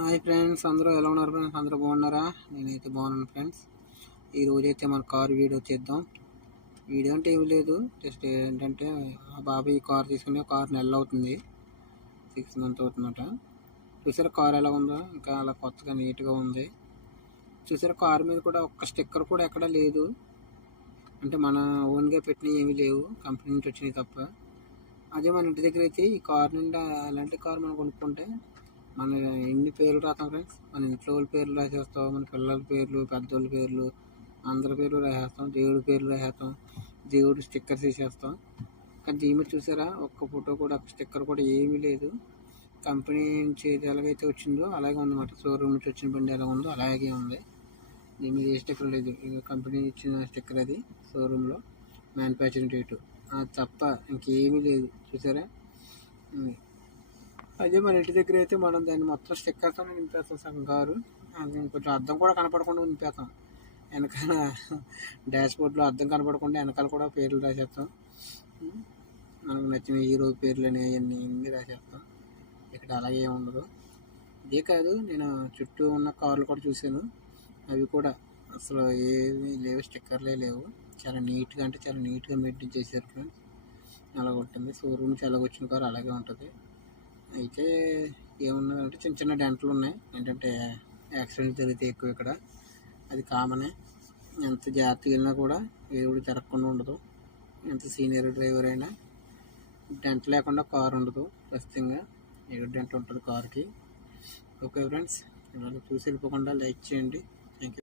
Hi friends, అందరూ ఎలా ఉన్నారు ఫ్రెండ్స్? అందరూ బాగున్నారా? నేనైతే బాగున్నాను ఫ్రెండ్స్. ఈ రోజైతే మన కార్ వీడియో చేద్దాం. వీడియో అంటే ఏమి లేదు, జస్ట్ ఏంటంటే మా బాబాయ్ ఈ కార్ తీసుకుని కార్ నెల అవుతుంది, 6 మంత్ అవుతుందట. చూసారా కార్ ఎలా ఉందో, ఇంకా అలా కొత్తగా నీట్గా ఉంది. చూసారా కార్ మీద కూడా ఒక్క స్టిక్కర్ కూడా ఎక్కడా లేదు, అంటే మన ఓన్గా పెట్టినవి ఏమీ లేవు, కంపెనీ నుంచి వచ్చినాయి తప్ప. అదే మన ఇంటి దగ్గర అయితే ఈ కార్ నుండి అలాంటి కార్ మనం కొనుక్కుంటే మన ఎన్ని పేర్లు రాస్తాం ఫ్రెండ్స్. మన ఇంట్లో వాళ్ళ పేర్లు రాసేస్తాం, మన పిల్లల పేర్లు, పెద్దోళ్ళ పేర్లు, అందరి పేర్లు రాసేస్తాం, దేవుడి పేర్లు రాసేస్తాం, దేవుడి స్టిక్కర్స్ వేసేస్తాం. కానీ దీని మీద చూసారా ఒక్క ఫోటో కూడా, ఒక్క స్టిక్కర్ కూడా ఏమీ లేదు. కంపెనీ నుంచి ఏది ఎలాగైతే వచ్చిందో అలాగే ఉందన్నమాట. షోరూమ్ నుంచి వచ్చిన బండి ఎలా ఉందో అలాగే ఉంది. దీని మీద ఏ స్టిక్కర్ లేదు, కంపెనీ ఇచ్చిన స్టిక్కర్ అది, షోరూంలో మ్యానుఫ్యాక్చరింగ్ డేటు అది తప్ప ఇంకేమీ లేదు. చూసారా, అదే మన ఇంటి దగ్గర అయితే మనం దాన్ని మొత్తం స్టిక్కర్తో నింపేస్తాం సగం కారు. అది కొంచెం అద్దం కూడా కనపడకుండా నింపేస్తాం. వెనకాల డాష్ బోర్డ్లో అద్దం కనపడకుండా వెనకాల కూడా పేర్లు రాసేస్తాం. మనకు నచ్చిన హీరో పేర్లని అవన్నీ రాసేస్తాం. ఇక్కడ అలాగే ఉండదు. ఇదే కాదు, నేను చుట్టూ ఉన్న కార్లు కూడా చూశాను, అవి కూడా అసలు ఏమీ లేవు, స్టిక్కర్లే లేవు. చాలా నీట్గా, అంటే చాలా నీట్గా మెయింటైన్ చేశారు ఫ్రెండ్స్. అలా ఉంటుంది షోరూమ్ నుంచి అలాగ వచ్చిన కారు అలాగే ఉంటుంది. అయితే ఏమున్నదంటే చిన్న చిన్న డెంట్లు ఉన్నాయి, ఏంటంటే యాక్సిడెంట్ జరిగితే ఎక్కువ ఇక్కడ, అది కామనే. ఎంత జాగ్రత్తగా వెళ్ళినా కూడా ఏది జరగకుండా ఉండదు. ఎంత సీనియర్ డ్రైవర్ అయినా డెంట్ లేకుండా కారు ఉండదు. ఖచ్చితంగా ఏడు డెంట్ ఉంటుంది కార్కి. ఓకే ఫ్రెండ్స్, ఇవాళ చూసి వెళ్ళిపోకుండా లైక్ చేయండి.